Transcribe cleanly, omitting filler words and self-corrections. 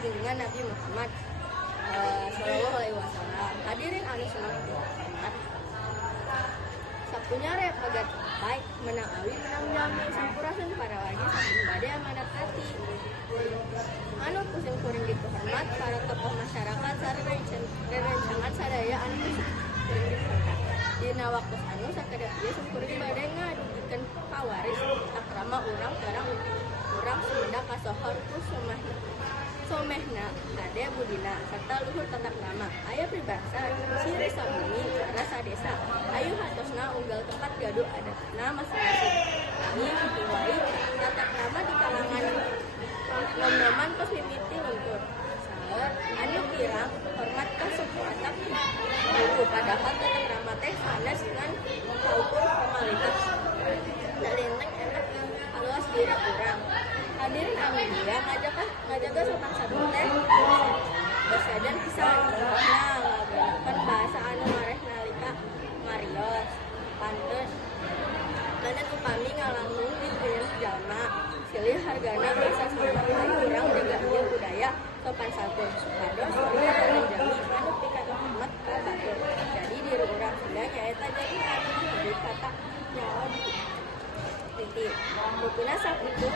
junjungan Nabi Muhammad Shallallahu Alaihi Wasallam. Hadirin anu sunah hormat, sapunya rep agat baik menang awi menang jalmi sampurasun para wagi sampun bade amanat hati. Anu pusing kuring dihormat para tokoh masyarakat sareng rerencangan sadaya anu pusing kuring dihormat. Dina waktu anu sakada ieu kuring bade ngadugikeun pawaris takrama urang barang urang sumeda kasohor ku somehna kade budina serta luhur tatak nama aya pribasa siri sabumi rasa desa ayu hatosna unggal tempat gaduh adatna masing-masing ini diwai tatak nama di kalangan nom-noman kos mimiti luntur saeur anu kirang hormat ka supatak buku padahal tatak nama teh sanes dengan kaukur formalitas dalinteng enak aluas diri urang. Hadirin amin ya, ngajaga sopan santun teh besajan pisan ngagelakeun bahasa anu mareh nalika marios panteus maneh upami ngalangung di teu jalma silih hargana basa sampai urang jaga ieu budaya sopan santun supados ieu menjami anu pika hormat ka batur. Jadi diri urang Sunda nyaeta jadi anu di kata nyawa titik bukuna sakitu